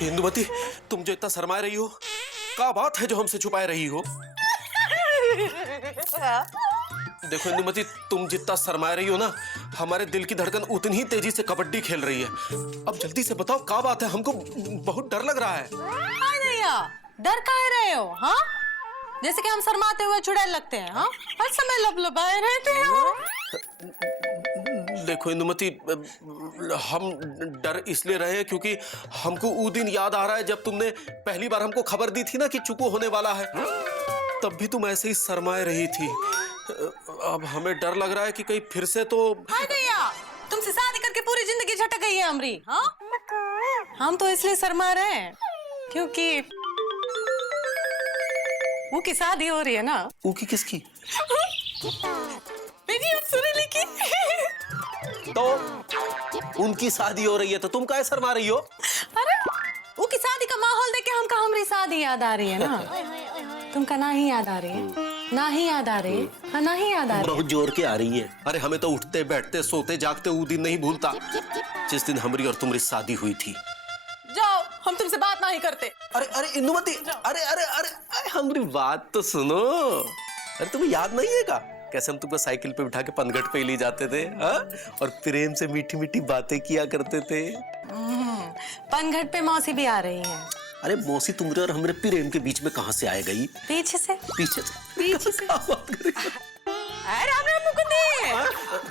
इंदुमती, तुम जो इतना शर्मा रही हो, क्या बात है जो हमसे छुपाए रही हो? देखो इंदुमती, तुम जितना शर्मा रही हो ना, हमारे दिल की धड़कन उतनी ही तेजी से कबड्डी खेल रही है। अब जल्दी से बताओ क्या बात है, हमको बहुत डर लग रहा है। भैया, डर काहे रहे हो? हाँ, जैसे कि हम शर्माते हुए चुड़ैल लगते हैं। हाँ, हर समय लबलबाए रहते हैं। देखो इंदुमती, हम डर इसलिए रहे हैं क्योंकि हमको वो दिन याद आ रहा है जब तुमने पहली बार हमको खबर दी थी ना कि चुकू होने वाला है। तब भी तुम ऐसे ही शर्माए रही थी। अब हमें डर लग रहा है कि कहीं फिर से तो। भैया, तुमसे शादी करके पूरी जिंदगी झटक गई है हमारी। हाँ, हम तो इसलिए शर्मा रहे हैं क्योंकि वो की शादी हो रही है ना। वो की किसकी? मेरी और सुरीली की। तो उनकी शादी हो रही है तो तुम काहे शर्मा रही हो? अरे, वो की शादी का माहौल देख के हमका हमारी शादी याद आ रही है ना। तुमका ना ही याद आ रही है? ना ही याद आ रही है? हाँ, ना ही याद आ रही है। बहुत जोर के आ रही है। अरे हमें तो उठते बैठते सोते जागते वो दिन नहीं भूलता जिस दिन हमारी और तुम्हारी शादी हुई थी। जाओ, हम तुमसे बात नहीं करते। अरे अरे इंदुमती, अरे अरे अरे हमारी बात तो सुनो। अरे तुम्हें याद नहीं है का कैसे हम तुमको साइकिल पे बिठा के पनघट पे ले जाते थे, हाँ? और प्रेम से मीठी मीठी बातें किया करते थे। पनघट पे मौसी भी आ रही है। अरे मौसी तुम्हारे और हमारे प्रेम के बीच में कहाँ से आ गई? पीछे से। पीछे से? पीछे से। अरे राम राम मुकुंदी।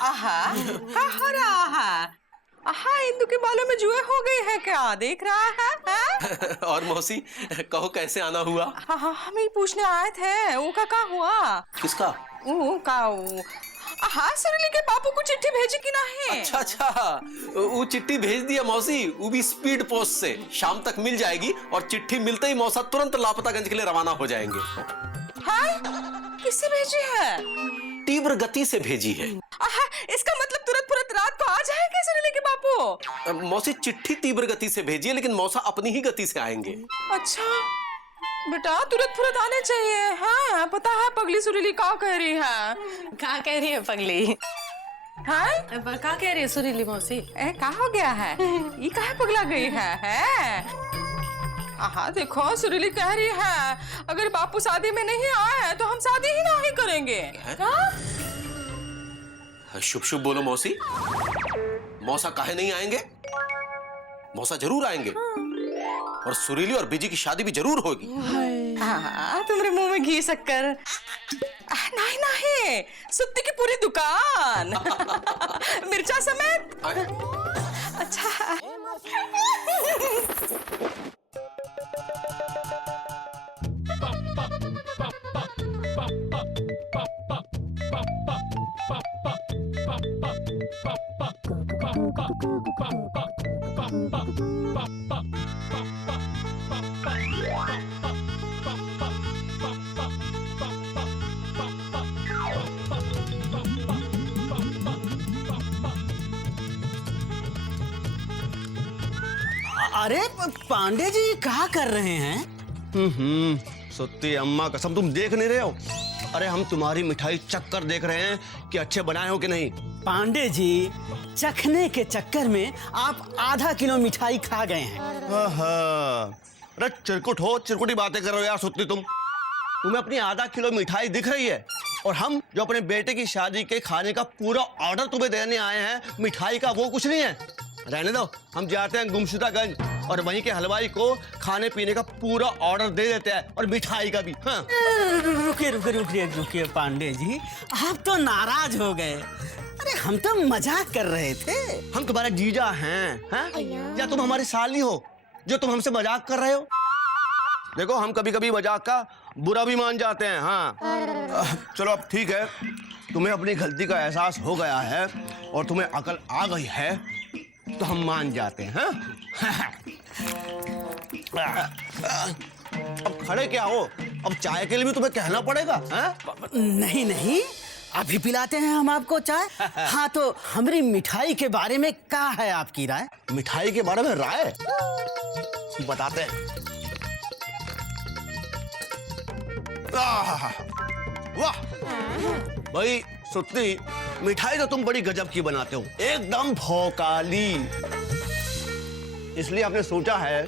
आहा, क्या हो रहा है? आहा, इंदु के बालों में जुए हो गई है क्या? देख रहा है? और मौसी कहो कैसे आना हुआ? हाँ, हम ही पूछने आए थे। वो का हुआ? किसका? हाँ, सुरीली के बापू को चिट्ठी भेजी कि नहीं? अच्छा अच्छा, वो चिट्ठी भेज दिया मौसी, वो भी स्पीड पोस्ट से। शाम तक मिल जाएगी और चिट्ठी मिलते ही मौसा तुरंत लापतागंज के लिए रवाना हो जाएंगे। हाँ? किससे भेजी है? तीव्र गति से भेजी है। आहा, इसका मतलब तुरंत रात को आ जाएंगे सुरीली के बापू? मौसी चिट्ठी तीव्र गति से भेजी है, लेकिन मौसा अपनी ही गति से आएंगे। अच्छा बेटा, तुरंत आने चाहिए। हाँ, पता है पगली सुरीली क्या कह रही है? क्या कह रही है पगली? हाँ? क्या कह रही है सुरीली मौसी? क्या हो गया है? ये कहाँ पगला गई है? आहा, देखो सुरीली कह रही है अगर बापू शादी में नहीं आए तो हम शादी ही नहीं करेंगे। शुभ शुभ बोलो मौसी। मौसा काहे नहीं आएंगे? मौसा जरूर आएंगे और सुरीली और बिजी की शादी भी जरूर होगी। हाँ, तुम्हारे मुंह में घी शक्कर? नहीं, सुत्ती की पूरी दुकान। मिर्चा समेत। अच्छा। अरे पांडे जी क्या कर रहे हैं? सत्ती अम्मा कसम, तुम देख नहीं रहे हो? अरे हम तुम्हारी मिठाई चक्कर देख रहे हैं कि अच्छे बनाए हो कि नहीं। पांडे जी, चखने के चक्कर में आप आधा किलो मिठाई खा गए हैं। अरे चिरकुट हो, चिरकुटी बातें कर रहे हो यार सत्ती। तुम्हें अपनी आधा किलो मिठाई दिख रही है और हम जो अपने बेटे की शादी के खाने का पूरा ऑर्डर तुम्हें देने आए हैं मिठाई का, वो कुछ नहीं है। रहने दो, हम जाते हैं गुमशुदागंज और वहीं के हलवाई को खाने पीने का पूरा ऑर्डर दे देते हैं और मिठाई का भी। हाँ। रुकिए पांडे जी, आप तो नाराज हो गए। अरे हम तो मजाक कर रहे थे। हम तुम्हारे जीजा हैं, या तुम हमारी साली हो जो तुम हमसे मजाक कर रहे हो? देखो, हम कभी कभी मजाक का बुरा भी मान जाते हैं। हाँ चलो अब ठीक है, तुम्हें अपनी गलती का एहसास हो गया है और तुम्हें अकल आ गई है तो हम मान जाते हैं। अब खड़े क्या हो? अब चाय के लिए भी तुम्हें कहना पड़ेगा। नहीं, अभी पिलाते हैं हम आपको चाय। हाँ तो हमारी मिठाई के बारे में क्या है आपकी राय? मिठाई के बारे में राय बताते हैं। वाह भाई सुत्ती, मिठाई तो तुम बड़ी गजब की बनाते हो, एकदम भौकाली। इसलिए आपने सोचा है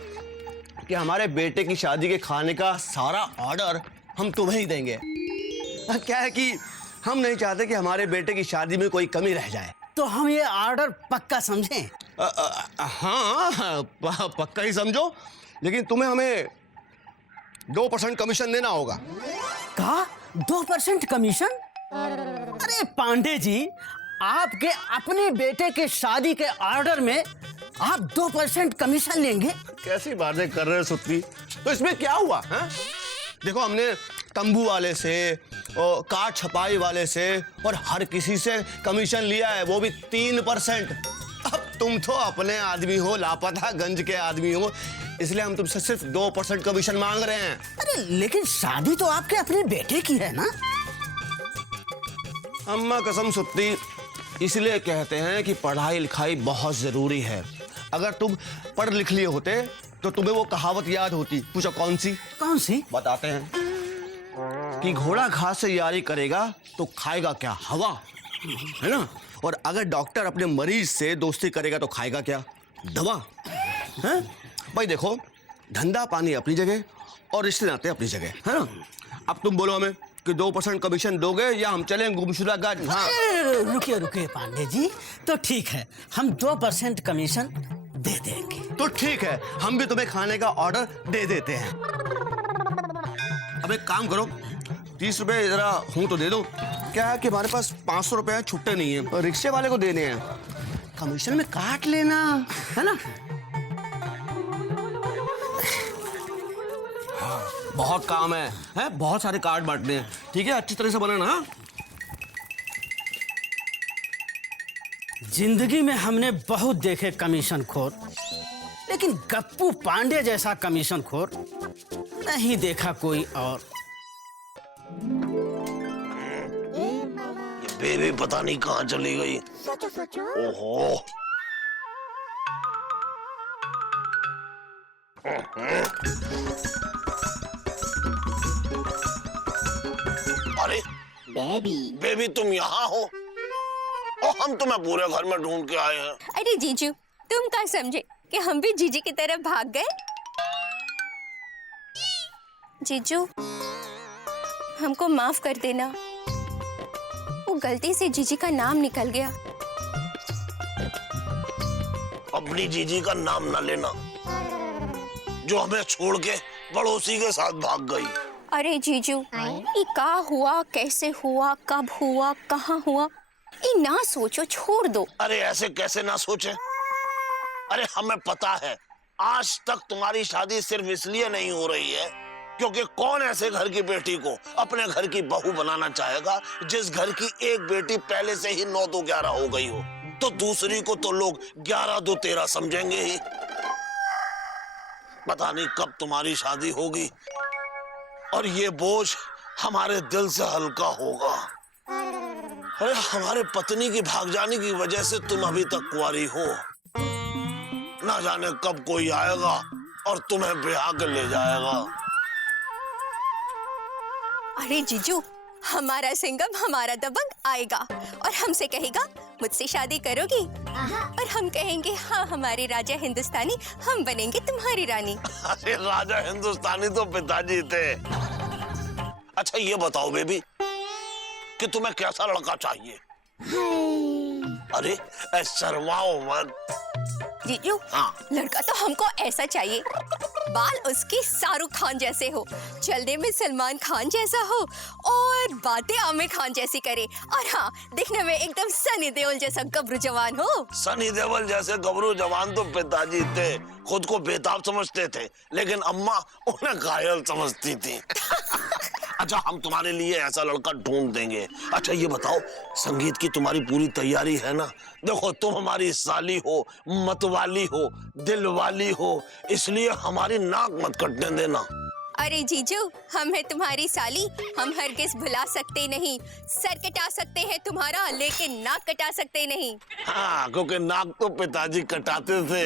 कि हमारे बेटे की शादी के खाने का सारा ऑर्डर हम तुम्हें ही देंगे। क्या है कि हम नहीं चाहते कि हमारे बेटे की शादी में कोई कमी रह जाए। तो हम ये ऑर्डर पक्का समझें? हाँ पक्का ही समझो, लेकिन तुम्हें हमें 2% कमीशन देना होगा। का 2% कमीशन? अरे पांडे जी, आपके अपने बेटे के शादी के ऑर्डर में आप 2% कमीशन लेंगे? कैसी बातें कर रहे हो सुत्ती? तो इसमें क्या हुआ है? देखो हमने तंबू वाले से और कार्ड छपाई वाले से और हर किसी से कमीशन लिया है, वो भी 3%। अब तुम तो अपने आदमी हो, लापता गंज के आदमी हो, इसलिए हम तुमसे सिर्फ 2% कमीशन मांग रहे हैं। अरे लेकिन शादी तो आपके अपने बेटे की है ना? अम्मा कसम सुत्ती, इसलिए कहते हैं कि पढ़ाई लिखाई बहुत जरूरी है। अगर तुम पढ़ लिख लिए होते तो तुम्हें वो कहावत याद होती। पूछो कौन सी? कौन सी? बताते हैं कि घोड़ा घास से यारी करेगा तो खाएगा क्या? हवा, है ना? और अगर डॉक्टर अपने मरीज से दोस्ती करेगा तो खाएगा क्या? दवा, है? भाई देखो, धंधा पानी अपनी जगह और रिश्ते नाते अपनी जगह, है ना? अब तुम बोलो हमें कि 2% कमीशन दोगे या हम चलें गुमशुदा गंज? हाँ रुकिए रुकिए पांडे जी, तो ठीक है, हम 2% कमीशन दे देंगे। तो ठीक है, हम भी तुम्हें खाने का ऑर्डर दे देते हैं। अब एक काम करो, 30 रुपए जरा हूं तो दे दो। क्या है कि हमारे पास 500 रुपए छुट्टे नहीं है और रिक्शे वाले को देने हैं, कमीशन में काट लेना, है ना? बहुत काम है? बहुत सारे कार्ड बांटने हैं। ठीक है, अच्छी तरह से बनाना। हाँ? जिंदगी में हमने बहुत देखे कमीशन खोर, लेकिन गप्पू पांडे जैसा कमीशन खोर नहीं देखा कोई और। ये बेबी पता नहीं कहाँ चली गई। ओहो, अरे बेबी तुम यहाँ हो और हम तुम्हें पूरे घर में ढूंढ के आए हैं। अरे जीजू, तुम क्या समझे कि हम भी जीजी की तरफ भाग गए? जीजू, हमको माफ कर देना, वो गलती से जीजी का नाम निकल गया। अपनी जीजी का नाम ना लेना, जो हमें छोड़ के पड़ोसी के साथ भाग गई। अरे जीजू, ये का हुआ, कैसे हुआ, कब हुआ, कहाँ हुआ, ये ना सोचो, छोड़ दो। अरे ऐसे कैसे ना सोचे? अरे हमें पता है आज तक तुम्हारी शादी सिर्फ इसलिए नहीं हो रही है क्योंकि कौन ऐसे घर की बेटी को अपने घर की बहू बनाना चाहेगा जिस घर की एक बेटी पहले से ही 9-2-11 हो गई हो, तो दूसरी को तो लोग 11-2-13 समझेंगे ही। पता नहीं कब तुम्हारी शादी होगी और ये बोझ हमारे दिल से हल्का होगा। अरे हमारे पत्नी की भाग जाने की वजह से तुम अभी तक कुंवारी हो, ना जाने कब कोई आएगा और तुम्हें ब्याह कर ले जाएगा। अरे जीजू, हमारा सिंघम, हमारा दबंग आएगा और हमसे कहेगा मुझसे शादी करोगी, और हम कहेंगे हाँ हमारे राजा हिंदुस्तानी, हम बनेंगे तुम्हारी रानी। अरे राजा हिंदुस्तानी तो पिताजी थे। अच्छा ये बताओ बेबी कि तुम्हें कैसा लड़का चाहिए? अरे शर्माओ मत। जीजू, हाँ। लड़का तो हमको ऐसा चाहिए, बाल उसके शाहरुख खान जैसे हो, चलने में सलमान खान जैसा हो और बातें आमिर खान जैसी करे, और हाँ दिखने में एकदम सनी देओल जैसा गबरू जवान हो। सनी देओल जैसे गबरू जवान तो पिताजी थे, खुद को बेताब समझते थे, लेकिन अम्मा उन्हें घायल समझती थी। अच्छा हम तुम्हारे लिए ऐसा लड़का ढूंढ देंगे। अच्छा ये बताओ, संगीत की तुम्हारी पूरी तैयारी है ना? देखो तुम हमारी साली हो, मतवाली हो, दिल वाली हो, इसलिए हमारी नाक मत कटने देना। अरे जीजू, हम है तुम्हारी साली, हम हरगिज भुला सकते नहीं। सर कटा सकते हैं तुम्हारा, लेकिन नाक कटा सकते नहीं। हाँ, क्योंकि नाक तो पिताजी कटाते थे।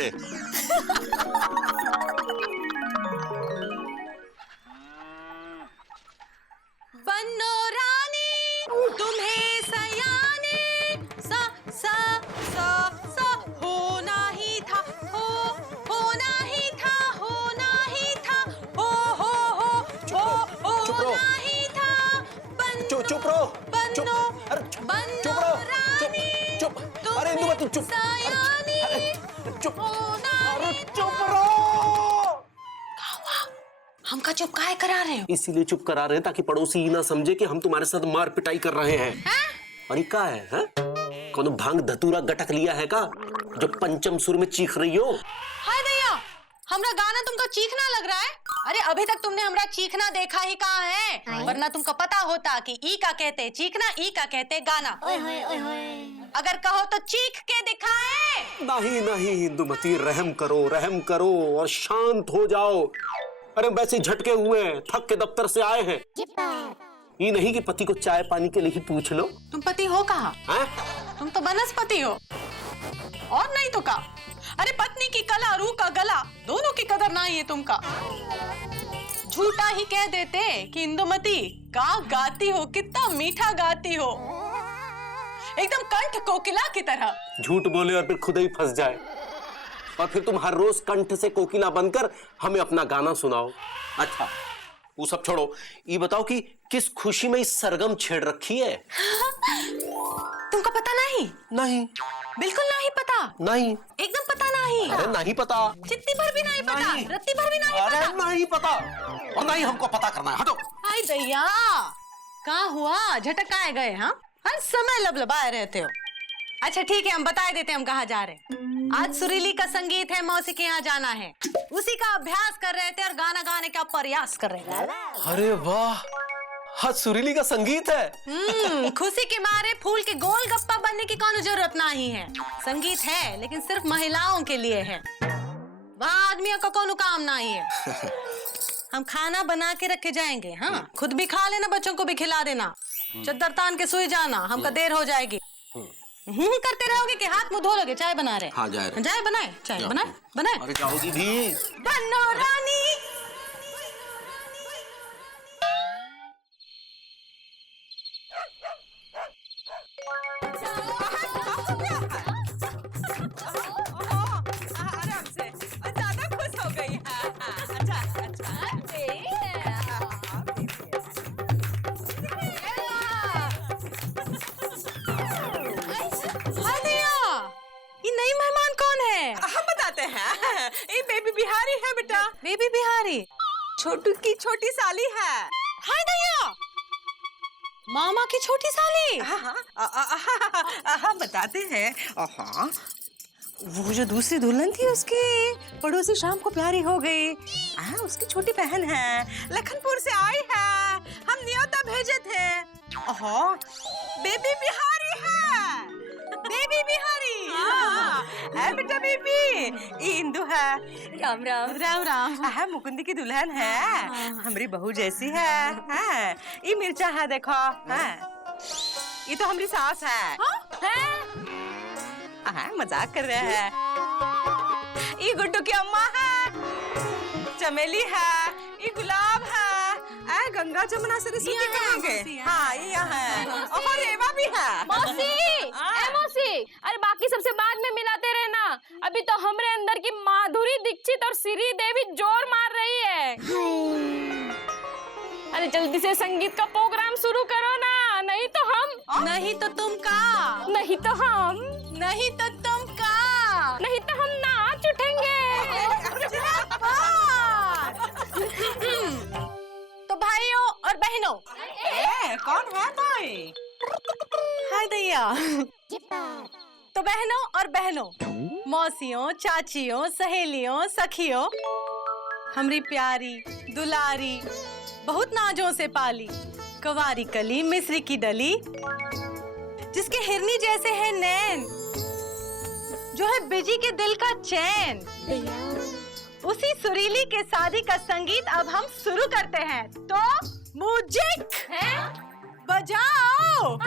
बन्नो रानी तुम्हें सयाने सा सा सा सा होना ही था, होना ही था, होना ही था, हो चुप रहो। होना ही था। बन्नो चुप रहो। बन्नो अरे बन्नो रहो। रानी चुप। अरे इंदुमती चुप। सयानी चुप। होना ही चुप रहो। हमका चुप काहे करा रहे हो? इसीलिए चुप करा रहे हैं ताकि पड़ोसी ये ना समझे कि हम तुम्हारे साथ मार पिटाई कर रहे हैं। अरे क्या है, हैं? कौन भांग धतूरा गटक लिया है का जो पंचम सुर में चीख रही हो? हाय दैया, हमरा गाना तुमको चीखना लग रहा है? अरे अभी तक तुमने हमरा चीखना देखा ही कहाँ है? वरना तुमको पता होता कि ई का कहते चीखना, ई का कहते गाना। अगर कहो तो चीख के दिखाए। नहीं नहीं इंदुमती, रहम करो और शांत हो जाओ। अरे वैसे झटके हुए हैं, थक के दफ्तर से आए हैं। ये नहीं कि पति को चाय पानी के लिए ही पूछ लो। तुम पति हो कहाँ? तुम तो बनस्पति हो, और नहीं तो का। अरे पत्नी की कला, रूह का गला, दोनों की कदर नहीं है तुमका। झूठा ही कह देते कि इंदुमती का गाती हो, कितना मीठा गाती हो, एकदम कंठ कोकिला की तरह। झूठ बोले और फिर खुद ही फंस जाए, और फिर तुम हर रोज कंठ से कोकिला बनकर हमें अपना गाना सुनाओ। अच्छा वो सब छोड़ो, ये बताओ कि किस खुशी में इस सरगम छेड़ रखी है? तुमको पता नहीं? नहीं। बिल्कुल नहीं पता? नहीं। एकदम पता नहीं? अरे नहीं पता। चित्ती भर भी नहीं पता? नहीं। रत्ती भर भी नहीं अरे पता? नहीं पता, और नहीं हमको पता करना है। हटो। आई दैया, कहाँ हुआ? झटक आए गए? हाँ, हर समय लबलबाए रहते हो। अच्छा ठीक है, हम बता देते हैं हम कहाँ जा रहे हैं। आज सुरीली का संगीत है, मौसी के यहाँ जाना है। उसी का अभ्यास कर रहे थे और गाना गाने का प्रयास कर रहे थे। अरे वाह, आज सुरीली का संगीत है। खुशी के मारे फूल के गोल गप्पा बनने की कौन जरूरत नहीं है। संगीत है लेकिन सिर्फ महिलाओं के लिए है, वहाँ आदमियों का कौन काम नहीं है। हम खाना बना के रखे जाएंगे, हाँ खुद भी खा लेना, बच्चों को भी खिला देना। चद्दर तान के सोई जाना, हमका देर हो जाएगी। करते रहोगे कि हाथ मुंह धो लोगे? चाय बना रहे? हाँ जा रहे। चाय बनाए, चाय बनाए। अरे जाओ दीदी। बन्नो रानी। आराम से, ज्यादा खुश हो गई है। अच्छा अच्छा। ये नई मेहमान कौन है? हम बताते हैं, ये बेबी बिहारी है बेटा। बेबी बिहारी छोटू की छोटी साली है। हाय दैया, मामा की छोटी साली। हम बताते हैं। वो जो दूसरी दुल्हन थी उसकी पड़ोसी शाम को प्यारी हो गई। उसकी छोटी बहन है, लखनपुर से आई है, हम न्योता भेजे थे। बेबी बिहारी है। बेबी बिहारी। है बेटा बेबी। ये इंदु है। राम राम। राम राम। मुकुंदी की दुल्हन है, हमारी बहू जैसी है। ये मिर्चा है देखो। ये तो हमारी सास है। मजाक कर रहे हैं। ये गुड्डू की अम्मा है, चमेली है, ये गुलाब है, गंगा जमुना सरस्वती कहाँ गए? हाँ ये है, और रेवा भी है। मौसी, अरे बाकी सबसे बाद में मिलाते रहना। अभी तो हमरे अंदर की माधुरी दीक्षित और श्री देवी जोर मार रही है। अरे जल्दी से संगीत का प्रोग्राम शुरू करो ना, नहीं तो हम। नहीं तो तुम का? नहीं तो हम। नहीं तो तुम का? नहीं तो हम नाच उठेंगे। तो भाइयों और बहनों, कौन है भाई? हाय दैया। तो बहनों और बहनों, मौसियों, चाचियों, सहेलियों, सखियों, हमारी प्यारी दुलारी बहुत नाजों से पाली कवारी कली मिस्री की डली, जिसके हिरनी जैसे है नैन, जो है बिजी के दिल का चैन, उसी सुरीली के शादी का संगीत अब हम शुरू करते हैं। तो म्यूजिक बजाओ।